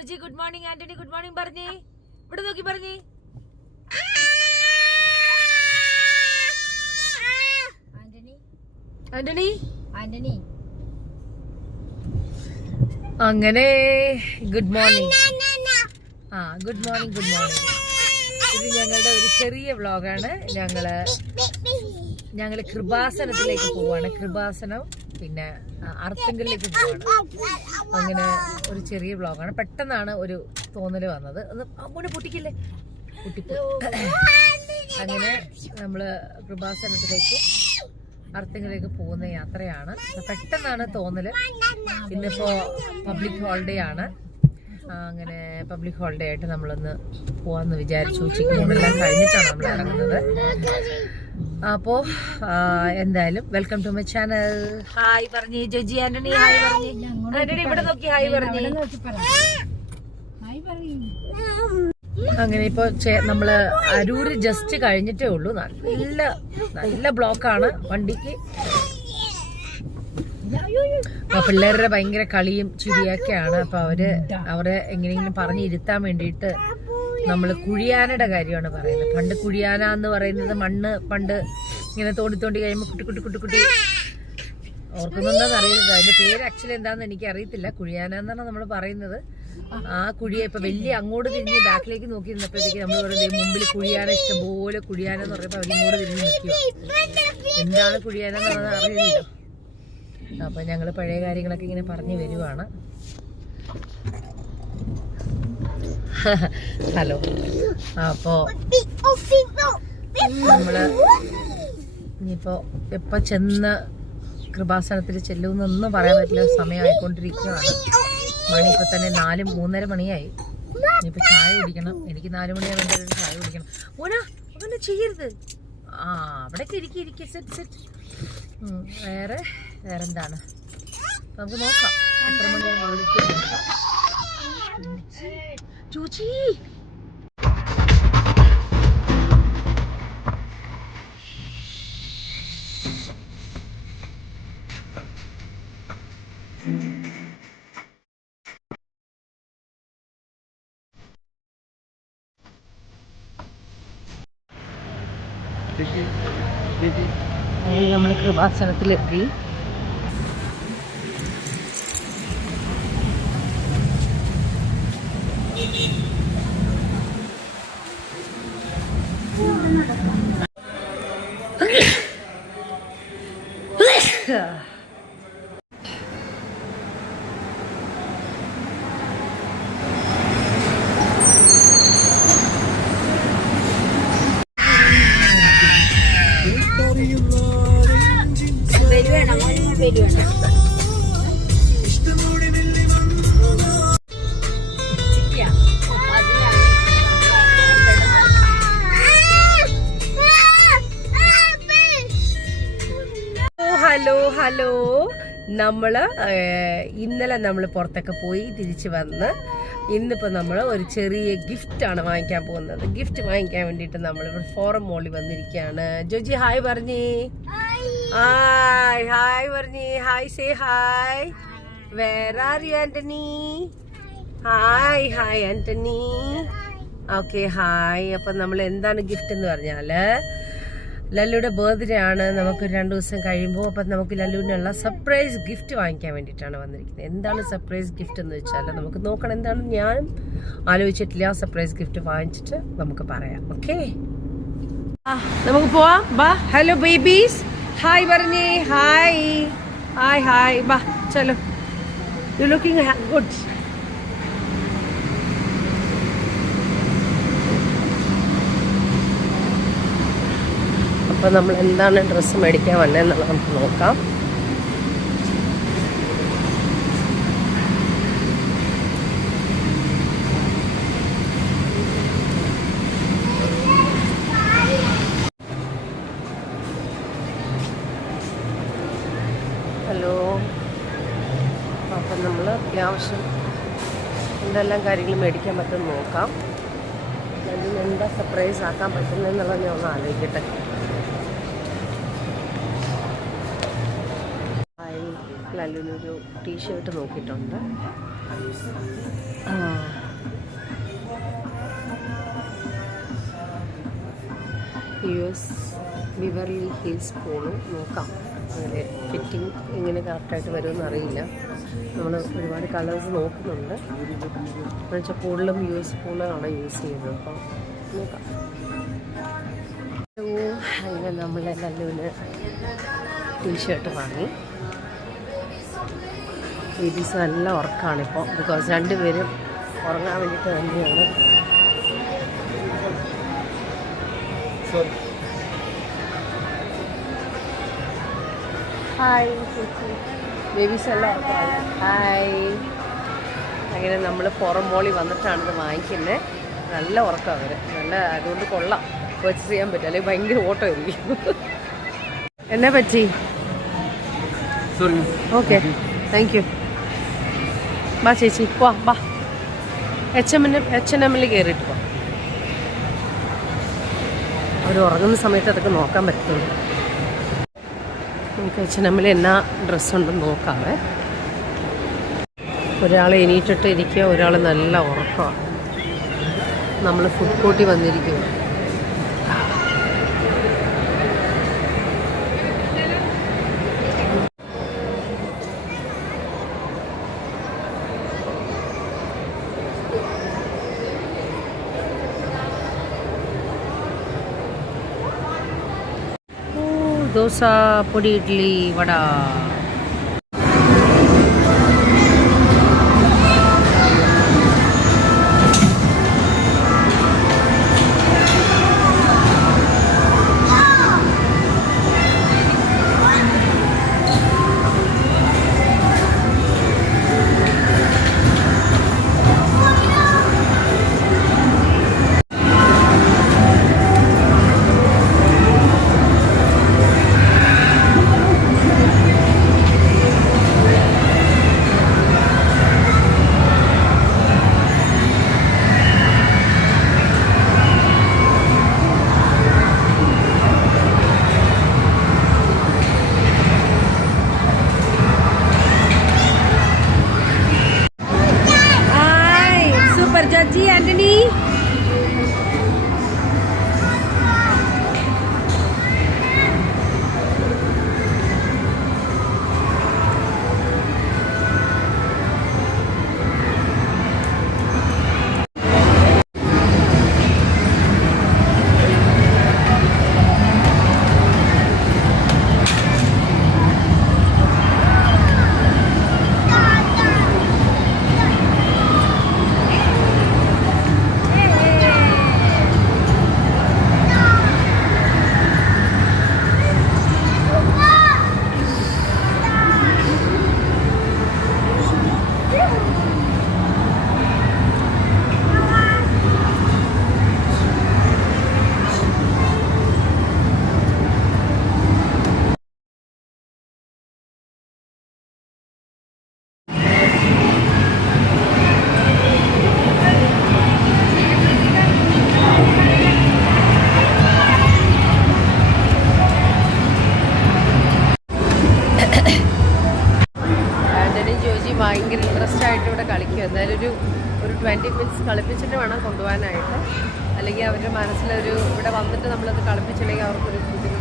Joji good morning, Antony good morning പറഞ്ഞേ. ഇവിടെ നോക്കി പറഞ്ഞേ. ആന്റണി ആന്റണി അങ്ങനെ good morning. Good morning good morning. ഇത് ഞങ്ങളുടെ ഒരു ചെറിയ വ്ളോഗാണ്. ഞങ്ങള് കൃപാസനത്തിലേക്ക് പോവാണ്. കൃപാസനം പിന്നെ അർത്തിങ്കലിലേക്ക് പോവാണ്. അങ്ങനെ ഒരു ചെറിയ വ്ളോഗാണ്. പെട്ടെന്നാണ് ഒരു തോന്നല് വന്നത്. ഒന്ന് അമ്മൂടെ പൊട്ടിക്കില്ലേ, പൊട്ടിപ്പോ. അങ്ങനെ നമ്മള് കൃപാസനത്തിലേക്കും അർത്തിങ്കലിലേക്ക് പോകുന്ന യാത്രയാണ്. പെട്ടെന്നാണ് തോന്നല്. ഇന്നിപ്പോ പബ്ലിക് ഹോളിഡേ ആണ്. അങ്ങനെ പബ്ലിക് ഹോളിഡേ ആയിട്ട് നമ്മളൊന്ന് പോവാന്ന് വിചാരിച്ചു. ഉച്ചയ്ക്ക് മൂന്നെല്ലാം കഴിഞ്ഞിട്ടാണ് നമ്മൾ ഇറങ്ങുന്നത്. അപ്പോ എന്തായാലും welcome to my channel. Hi പറഞ്ഞേ ജോജി. ആന്റണി ഹായ് പറഞ്ഞേ. ആന്റണി ഇവിടെ നോക്കി ഹായ് പറഞ്ഞേ. അങ്ങനെ ഇപ്പൊ നമ്മള് അരൂര് ജസ്റ്റ് കഴിഞ്ഞിട്ടേ ഉള്ളൂ. നല്ല ബ്ലോക്കാണ് വണ്ടിക്ക്. പിള്ളേരുടെ ഭയങ്കര കളിയും ചിരിയൊക്കെയാണ്. അപ്പൊ അവരെ എങ്ങനെയെങ്കിലും പറഞ്ഞിരുത്താൻ വേണ്ടിയിട്ട് നമ്മള് കുഴിയാനയുടെ കാര്യമാണ് പറയുന്നത്. പണ്ട് കുഴിയാന എന്ന് പറയുന്നത് മണ്ണ് പണ്ട് ഇങ്ങനെ തോണ്ടി കഴിയുമ്പോ കുട്ടി ഓർക്കുന്നുണ്ടോന്ന് അറിയില്ല. അതിന്റെ പേര് ആക്ച്വലി എന്താണെന്ന് എനിക്ക് അറിയത്തില്ല. കുഴിയാന എന്നാണ് നമ്മൾ പറയുന്നത്. ആ കുഴിയെ ഇപ്പൊ വലിയ അങ്ങോട്ട് തിരിഞ്ഞ് ബാക്കിലേക്ക് നോക്കി നിന്നപ്പോഴത്തേക്ക് നമ്മൾ പറയുന്നത് മുമ്പിൽ കുഴിയാന, ഇഷ്ടംപോലെ കുഴിയാന എന്ന് പറയുമ്പോ അവരിങ്ങോട്ട് തിരിഞ്ഞ് നിൽക്കുക. എന്താണ് കുഴിയാന എന്നുള്ളത് അറിയില്ല. അപ്പൊ ഞങ്ങള് പഴയ കാര്യങ്ങളൊക്കെ ഇങ്ങനെ പറഞ്ഞു വരുവാണ്. ഹലോ. അപ്പോ നമ്മള് ഇനിയിപ്പോ എപ്പ ചെന്ന് കൃപാസനത്തിൽ ചെല്ലുമെന്നൊന്നും പറയാൻ പറ്റില്ല. സമയമായിക്കൊണ്ടിരിക്കുകയാണ്. മണി ഇപ്പൊ തന്നെ 3:30 മണിയായി. ഇനിയിപ്പോ ചായ കുടിക്കണം. എനിക്ക് 4 മണിയാകുമ്പോൾ ഒരു ചായ കുടിക്കണം. മോനാ അങ്ങനെ ചെയ്യരുത്. അവിടേക്ക് ഇരിക്കും. സെറ്റ്. വേറെന്താണ് നമുക്ക് നോക്കാം. എത്ര മണിയാണ് ചൂച്ചി. നമ്മൾ കൃപാസനത്തിലെത്തി. ഹലോ. ഇന്നലെ നമ്മൾ പുറത്തൊക്കെ പോയി തിരിച്ചു വന്ന് ഇന്നിപ്പോ നമ്മൾ ഒരു ചെറിയ ഗിഫ്റ്റാണ് വാങ്ങിക്കാൻ പോകുന്നത്. ഗിഫ്റ്റ് വാങ്ങിക്കാൻ വേണ്ടിയിട്ട് നമ്മൾ ഇവിടെ ഫോറം മോളിൽ വന്നിരിക്കുകയാണ്. ജോജി ഹായ് പറഞ്ഞേ. ഹായ് പറഞ്ഞേ. Hi say hi. Where are you Antony? Hi Antony. Okay hi. അപ്പൊ നമ്മൾ എന്താണ് ഗിഫ്റ്റ് എന്ന് പറഞ്ഞാല് ലല്ലുയുടെ ബർത്ത്ഡേ ആണ്. നമുക്ക് 2 ദിവസം കഴിയുമ്പോൾ അപ്പം നമുക്ക് ലല്ലുവിനുള്ള സർപ്രൈസ് ഗിഫ്റ്റ് വാങ്ങിക്കാൻ വേണ്ടിയിട്ടാണ് വന്നിരിക്കുന്നത്. എന്താണ് സർപ്രൈസ് ഗിഫ്റ്റ് എന്ന് വെച്ചാൽ നമുക്ക് നോക്കണം. എന്താണ് ഞാനും ആലോചിച്ചിട്ടില്ല. സർപ്രൈസ് ഗിഫ്റ്റ് വാങ്ങിച്ചിട്ട് നമുക്ക് പറയാം. ഓക്കെ, നമുക്ക് പോവാം. ബാ. ഹലോ ബേബീസ് ഹായ് പറഞ്ഞേ. ഹായ് ബാ ചലോ. You looking good. അപ്പോൾ നമ്മൾ എന്താണ് ഡ്രസ്സ് മേടിക്കാൻ വന്നതെന്നുള്ളത് നമുക്ക് നോക്കാം. ഹലോ. അപ്പം നമ്മൾ അത്യാവശ്യം എന്തെല്ലാം കാര്യങ്ങൾ മേടിക്കാൻ പറ്റുമെന്ന് നോക്കാം. അതിന് എന്താ സർപ്രൈസ് ആക്കാൻ പറ്റുന്നതെന്നുള്ളത് ഞാൻ ഒന്ന് ആലോചിക്കട്ടെ. ലല്ലുവിനൊരു ടീഷർട്ട് നോക്കിയിട്ടുണ്ട്. US ബിവർലി ഹിൽസ് പോണു. നോക്കാം അതിൽ ഫിറ്റിംഗ് എങ്ങനെ കറക്റ്റായിട്ട് വരുമെന്ന് അറിയില്ല. നമ്മൾ ഒരുപാട് കളേഴ്സ് നോക്കുന്നുണ്ട്. എന്നുവെച്ചാൽ കൂടുതലും US പോളാണ് യൂസ് ചെയ്യുന്നത്. അപ്പം നോക്കാം. അങ്ങനെ നമ്മൾ നല്ലൊരു ടീഷർട്ട് വാങ്ങി. ബേബീസ് നല്ല ഉറക്കമാണിപ്പോൾ. ബിക്കോസ് രണ്ടുപേരും ഉറങ്ങാൻ വേണ്ടിയിട്ട് തന്നെയാണ്. ഹായ് ബേബീസ് എല്ലാം ഉറക്കമാണ്. ഹായ്. അങ്ങനെ നമ്മൾ ഫോറം മോളിൽ വന്നിട്ടാണിത് വാങ്ങിക്കുന്നത്. നല്ല ഉറക്കം അവർ. നല്ല അതുകൊണ്ട് കൊള്ളാം, പർച്ചേസ് ചെയ്യാൻ പറ്റും. അല്ലെങ്കിൽ ഭയങ്കര ഓട്ടമായിരിക്കും. എന്നെ പറ്റി? Okay, thank you. ബാ ചേച്ചി, പോവാ ബാ. H&M കയറിയിട്ട് പോവാം. അവർ ഉറങ്ങുന്ന സമയത്ത് അതൊക്കെ നോക്കാൻ പറ്റുള്ളൂ. നമുക്ക് H&M എന്നാ ഡ്രസ്സുണ്ടെന്ന് നോക്കാവേ. ഒരാൾ എണീറ്റിട്ട് ഇരിക്കുക, ഒരാൾ നല്ല ഉറക്കമാണ്. നമ്മൾ ഫുഡ് കോർട്ടിൽ വന്നിരിക്കുക. ദോശ, പൊടി ഇഡ്ഡലി, വട. Judgy Anthony. ഭയങ്കര ഇൻട്രസ്റ്റ് ആയിട്ട് ഇവിടെ കളിക്കും. എന്തായാലും ഒരു 20 മിനിറ്റ്സ് കളിപ്പിച്ചിട്ട് വേണം കൊണ്ടുപോകാനായിട്ട്. അല്ലെങ്കിൽ അവരുടെ മനസ്സിലൊരു ഇവിടെ വന്നിട്ട് നമ്മളത് കളിപ്പിച്ചില്ലെങ്കിൽ അവർക്കൊരു ബുദ്ധിമുട്ട്.